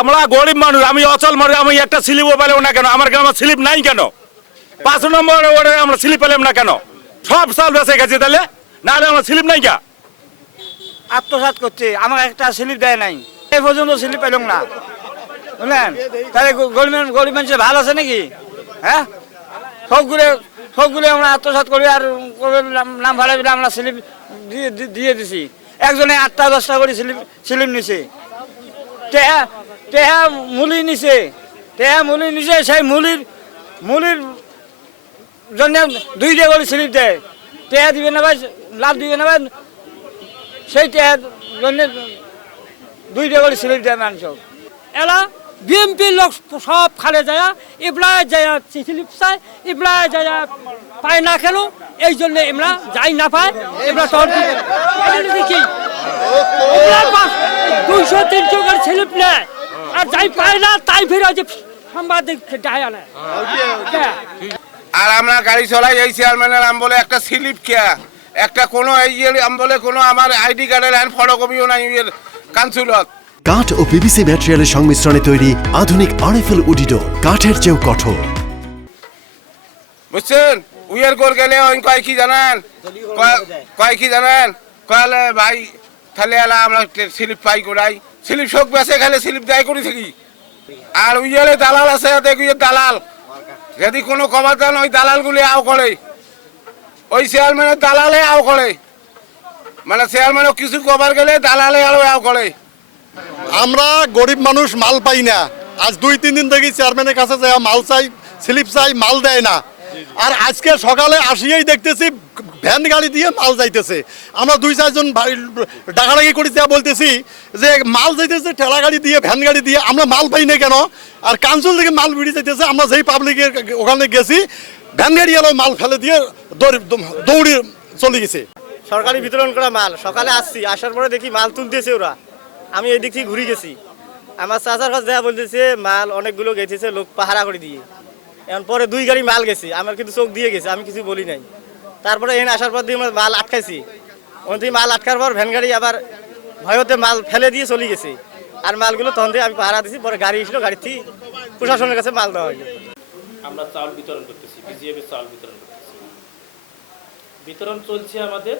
আমরা গরিব মানুষ, আমি অচল মানুষ, আমি একটা স্লিপও পেলাম না কেন? আমার গ্রামে স্লিপ নাই কেন? 5 নম্বর ওয়ার্ডে আমরা স্লিপ পেলাম না কেন? সব চাল বেঁচে গেছে, তাহলে নাহলে আমার স্লিপ নাই কে? আত্মসাৎ করছে, আমার একটা স্লিপ দেয় নাই, এই পর্যন্ত স্লিপ পেলাম না, বুঝলেন? তাহলে গরিব মানুষের ভালো আছে নাকি? হ্যাঁ, সবগুলো আমরা আত্মসাৎ করি আর নাম ভালো আমরা স্লিপ দিয়ে দিছি। একজনে 8টা 10টা করে স্লিপ নিছে, টেহা মুলি নিছে, সেই মুলির জন্য 2টা করে স্লিপ দেয়। টেহা দিবে না ভাই, লাভ দিবে না ভাই, সেই টেহার জন্য 2টা করে স্লিপ দেয় মানুষ। এলা বিএমপির লোক সব খালে যায়, ইবলায় যায় স্লিপ চায়, ইবলায় যায় পায় না কেন? এই জন্য আমরা যাই না পাই, এবার দেখি 200-300 করে স্লিপ নেয় আর যাই পায় না তাই ফিরে যে সাংবাদিক ডায় আনে। আর আমরা গাড়ি চলাই, এই চেয়ারম্যানের নাম বলে একটা স্লিপ কেয়া, একটা কোনো এই নাম বলে কোনো আমার আইডি কার্ডের ফটোকপিও নাই কাউন্সিলত। কাঠ ও পিভিসি ম্যাটেরিয়ালের সংমিশ্রণে তৈরি আধুনিক আরএফএল উডি ডোর, কাঠের চেয়েও কঠোর। বুঝছেন, উইয়ার করে গেলে কয় কি জানেন, কয়ালে ভাই তাহলে এলা আমরা স্লিপ পাই করাই, স্লিপ শোক বেসে খেলে স্লিপ দেয় করি থাকি। আর উইয়ালে দালাল আছে, দালাল যদি কোনো কবার দেন ওই দালালগুলি আও করে, ওই চেয়ারম্যানের দালালে আও করে, মানে চেয়ারম্যানও কিছু কবার গেলে দালালে আরো আও করে। আমরা গরিব মানুষ মাল পাই না, আজ 2-3 দিন থেকে চেয়ারম্যানের কাছে যাই মাল চাই, স্লিপ চাই, মাল দেয় না। আর আজকে সকালে আসিয়েই দেখতেছি ভ্যান গাড়ি দিয়ে মাল যাইতেছে। আমরা 2-4 জন ডাকাডাকি করে যা বলতেছি যে মাল যাইতেছে ঠেলা গাড়ি দিয়ে, ভ্যান গাড়ি দিয়ে, আমরা মাল পাই না কেন? আর কাউন্সিল থেকে মাল বেরিয়ে যাইতেছে, আমরা যেই পাবলিকের ওখানে গেছি ভ্যান গাড়ি এলো মাল ফেলে দিয়ে দৌড়ে চলে গেছে। সরকারি বিতরণ করা মাল, সকালে আসছি, আসার পরে দেখি মাল তুলতেছে ওরা। আমি এই দিক থেকে ঘুরে গেছি, আমার চাচার কাছে দেখা বলতেছে মাল অনেকগুলো গেছে লোক পাহারা করে দিয়ে। এখন পরে 2 গাড়ি মাল গেছে, আমার কিন্তু চোখ দিয়ে গেছে, আমি কিছু বলি নাই। তারপরে এখানে আসার পর দিয়ে মাল আটকাইছি, ওখান থেকে মাল আটকার পর ভ্যান গাড়ি আবার ভয়তে মাল ফেলে দিয়ে চলে গেছে। আর মালগুলো তখন দিয়ে আমি পাহারা দিছি, পরে গাড়ি এসলো, গাড়ি থেকে প্রশাসনের কাছে মাল দেওয়া হইলো। আমরা চাউল বিতরণ করতেছি, বিজিএফ এর চাউল বিতরণ করতেছি। বিতরণ চলছে আমাদের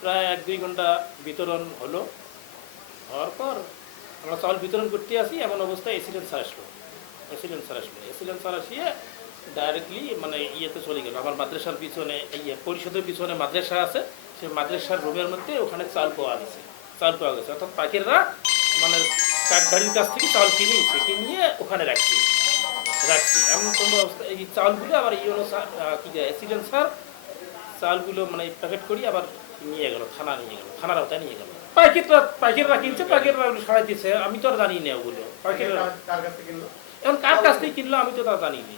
প্রায় 1-2 ঘন্টা বিতরণ হলো। হওয়ার পর আমরা চাউল বিতরণ করতে আসি, এমন অবস্থায় এসিলেন্স আসলো। এসিলেন্স আসিয়ে ডাইরেক্টলি মানে ইয়েতে চলে গেল। আমার মাদ্রাসার পিছনে পরিষদের পিছনে মাদ্রাসা আছে, সেই মাদ্রাসার রুমের মধ্যে ওখানে চাল পাওয়া গেছে। অর্থাৎ পাখিরা মানে কাঠধারির কাছ থেকে চাল কিনিয়ে ওখানে রাখছি। এমন কোনো অবস্থা এই চাউলগুলো আবার এসিলেন্স স্যার চালগুলো মানে প্যাকেট করি আবার থানার আওতায় নিয়ে গেল। পাইকাররা কিনছে, পাইকাররা সারাই দিচ্ছে, আমি তো আর জানি না ওগুলো এখন কার কাছ থেকে কিনলো আমি তো তা জানি না।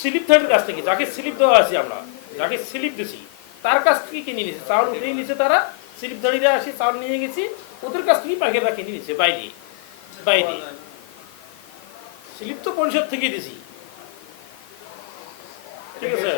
স্লিপ থার্ডের কাছ থেকে, যাকে স্লিপ দেওয়া আছে, আমরা যাকে স্লিপ দিছি তার কাছ থেকে কিনে নিয়েছে, চাউল উঠেই নিয়েছে তারা। স্লিপ ধারীরা আসি চাউল নিয়ে গেছি, ওদের কাছ থেকেই পাইকাররা কিনে নিয়েছে বাইরে। স্লিপ তো পরিষদ থেকেই দিছি, ঠিক আছে।